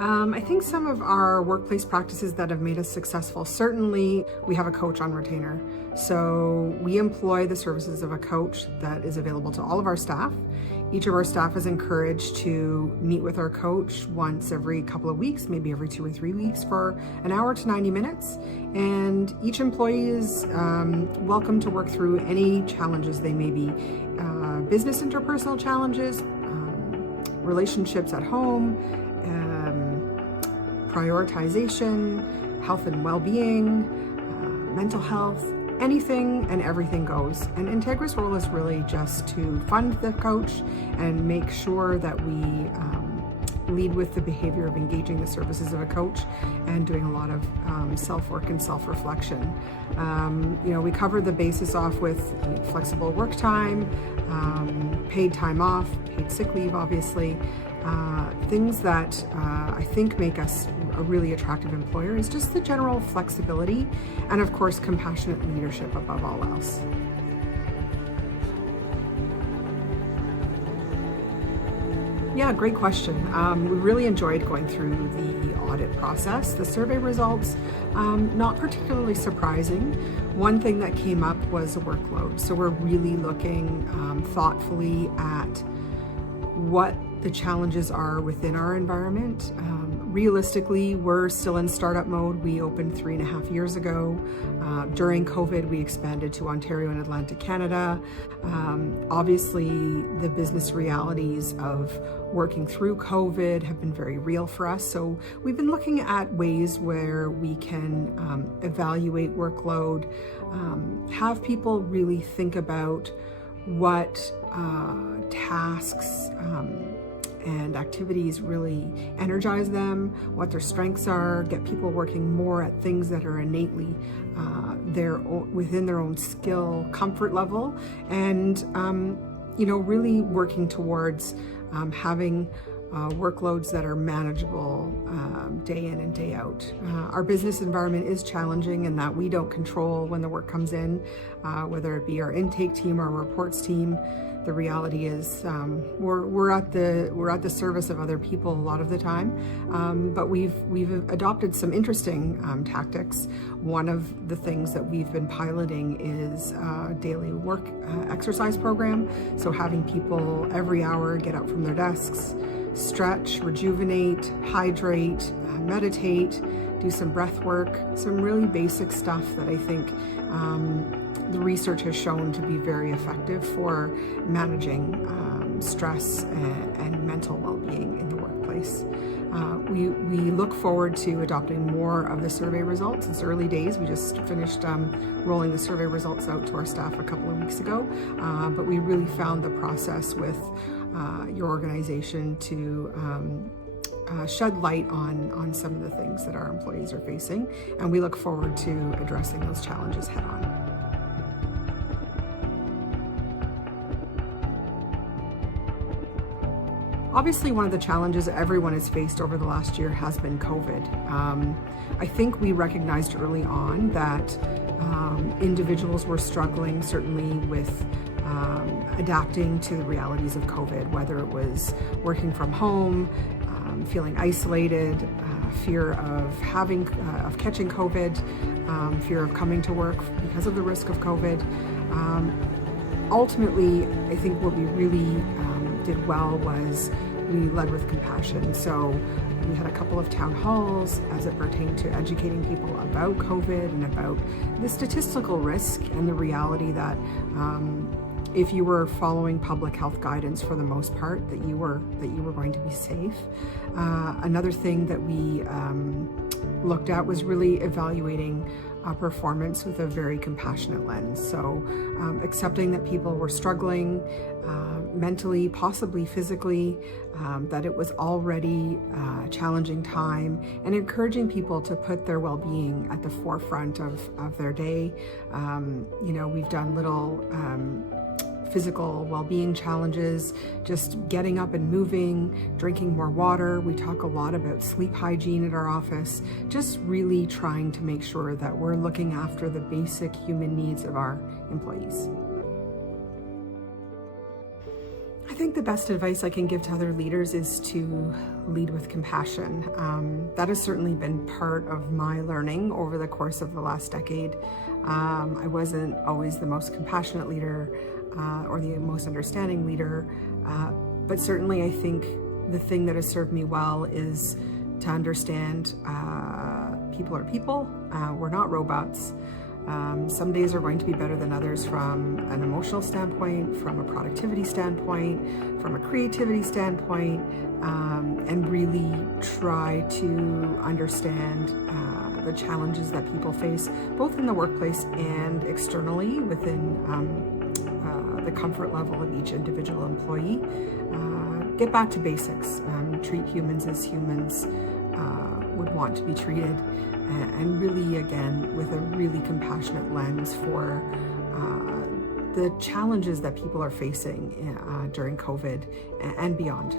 I think some of our workplace practices that have made us successful, certainly we have a coach on retainer. So we employ the services of a coach that is available to all of our staff. Each of our staff is encouraged to meet with our coach once every couple of weeks, maybe every 2 or 3 weeks for an hour to 90 minutes. And each employee is welcome to work through any challenges they may be, business interpersonal challenges, relationships at home, prioritization, health and well-being, mental health, anything and everything goes. And Integra's role is really just to fund the coach and make sure that we lead with the behavior of engaging the services of a coach and doing a lot of self-work and self-reflection. We cover the basis off with flexible work time, paid time off, paid sick leave, obviously. Things that I think make us a really attractive employer is just the general flexibility and, of course, compassionate leadership above all else. Yeah, great question. We really enjoyed going through the audit process. The survey results, not particularly surprising. One thing that came up was a workload. So we're really looking thoughtfully at what the challenges are within our environment. Realistically, we're still in startup mode. We opened 3.5 years ago. During COVID, we expanded to Ontario and Atlantic Canada. Obviously, the business realities of working through COVID have been very real for us. So we've been looking at ways where we can evaluate workload, have people really think about what tasks and activities really energize them, what their strengths are, get people working more at things that are innately within their own skill comfort level, and really working towards having workloads that are manageable day in and day out. Our business environment is challenging in that we don't control when the work comes in, whether it be our intake team or our reports team. The reality is we're at the service of other people a lot of the time, but we've adopted some interesting tactics. One of the things that we've been piloting is a daily work exercise program. So having people every hour get up from their desks, stretch, rejuvenate, hydrate, meditate, do some breath work, some really basic stuff that I think the research has shown to be very effective for managing stress and mental well-being in the workplace. We look forward to adopting more of the survey results. It's early days. We just finished rolling the survey results out to our staff a couple of weeks ago, but we really found the process with your organization to shed light on some of the things that our employees are facing, and we look forward to addressing those challenges head on. Obviously, one of the challenges that everyone has faced over the last year has been COVID. I think we recognized early on that individuals were struggling, certainly with adapting to the realities of COVID, whether it was working from home, feeling isolated, fear of catching COVID, fear of coming to work because of the risk of COVID. Ultimately, I think what we really did well was we led with compassion. So we had a couple of town halls as it pertained to educating people about COVID and about the statistical risk and the reality that if you were following public health guidance for the most part, that you were going to be safe. Another thing that we looked at was really evaluating performance with a very compassionate lens. So accepting that people were struggling mentally, possibly physically, that it was already a challenging time, and encouraging people to put their well-being at the forefront of their day. We've done little physical well-being challenges, just getting up and moving, drinking more water. We talk a lot about sleep hygiene at our office, just really trying to make sure that we're looking after the basic human needs of our employees. I think the best advice I can give to other leaders is to lead with compassion. That has certainly been part of my learning over the course of the last decade. I wasn't always the most compassionate leader or the most understanding leader, but certainly I think the thing that has served me well is to understand people are people. We're not robots. Some days are going to be better than others from an emotional standpoint, from a productivity standpoint, from a creativity standpoint, and really try to understand the challenges that people face, both in the workplace and externally within the comfort level of each individual employee. Get back to basics. Treat humans as humans would want to be treated, and really, again, with a really compassionate lens for the challenges that people are facing during COVID and beyond.